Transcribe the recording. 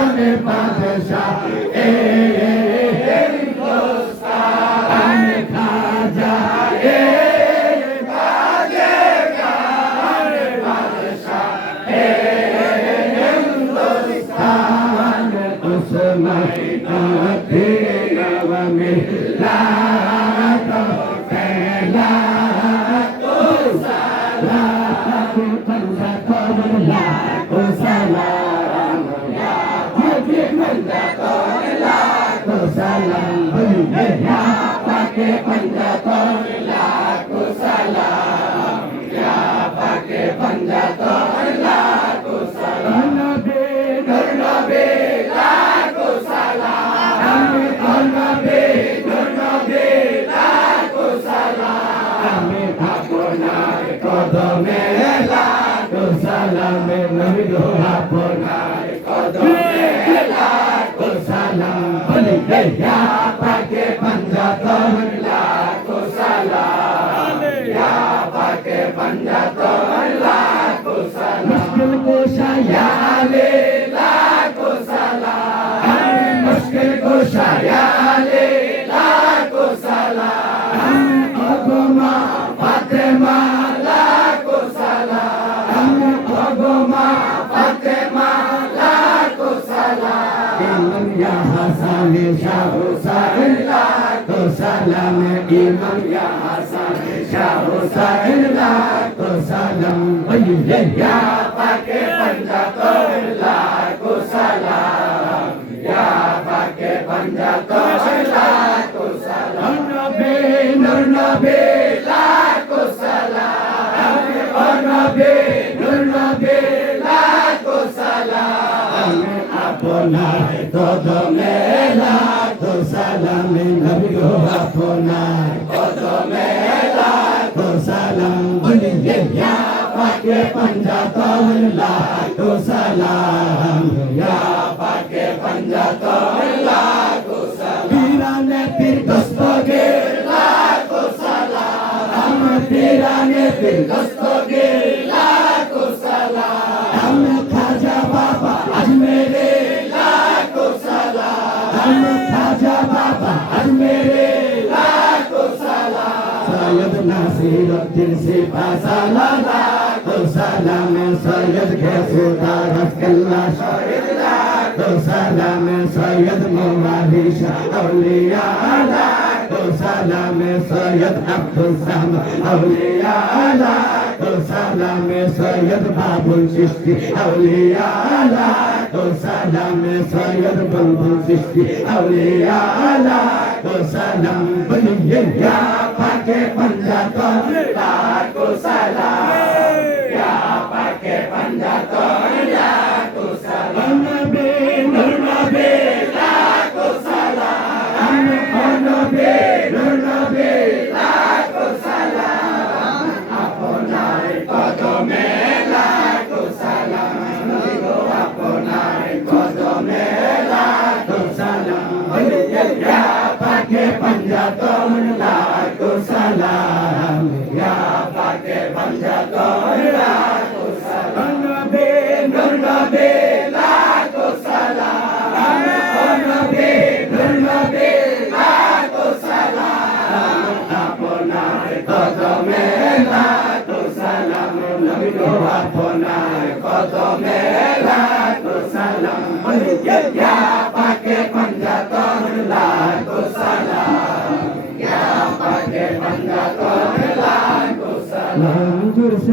আমি বাদশাহ হিন্দুস্তান আমি খাজা কদমে লাখো সালাম নবী গো আপনার কদমে লাখো সালাম বলি ইয়া পাকে পঞ্জাতন লাখো সালাম ইয়া পাকে পঞ্জাতন লাখো সালাম মুশকিল কুশা ইয়া আলে লাখো সালাম মুশকিল কুশা ইয়া আলে লাখো সালাম অগমা Fatema Hasan Shah Hussain lakho salam Imam ya Hasan Shah Hussain lakho salam ya pake panjaton lakho salam ya pake panjaton lakho salam Nabi Nur Nabi lakho salam Nabi Nur Nabi lakho salam আপনার কদমে লাখো সালাম নবী গো আপনার কদমে লাখো সালাম বলি ইয়া পাকে পঞ্জাতন লাখো সালাম ইয়া পাকে পঞ্জাতন লাখো সালাম পীরানে পীর দস্তগীর লাখো সালাম পীরানে পীর দস্তগীর লাখো সালাম খাজা বাবা আজমেরে खाजा बाबा मेरे लाखो सलाम सैयद नासिरुद्दीन सिपासाला लाखो सलाम सैयद गैसुद्दीन रफ़कल्ला शहीद लाखो सलाम सैयद मौलावी शाह औलिया लाखो सलाम सैयद अब्दुल समद औलिया लाखो सलाम सैयद बाबुल चिश्ती औलिया लाखो सलाम सैयद बुलबुल चिश्ती औलिया लाखो सलाम बलिए या पाके पंजातन लाखो सलाम या पाके पंजातन लाखो सलाम नबी नूर नबी लाखो सलाम नबी नूर नबी लाखो सलाम আপনার কদমে লাখো সালাম নবী গো আপনার কদমে লাখো সালাম ইয়া পাকে পঞ্জাতন লাখো সালাম ইয়া পাকে পঞ্জাতন লাখো সালাম নবী নূর নবী লাখো সালাম নবী নূর নবী লাখো সালাম আপনার কদমে লাখো সালাম নবী গো আপনার কদমে লাখো সালাম ইয়া পাকে পঞ্জাতন লাখো সালাম ইয়া পাকে পঞ্জাতন লাখো সালাম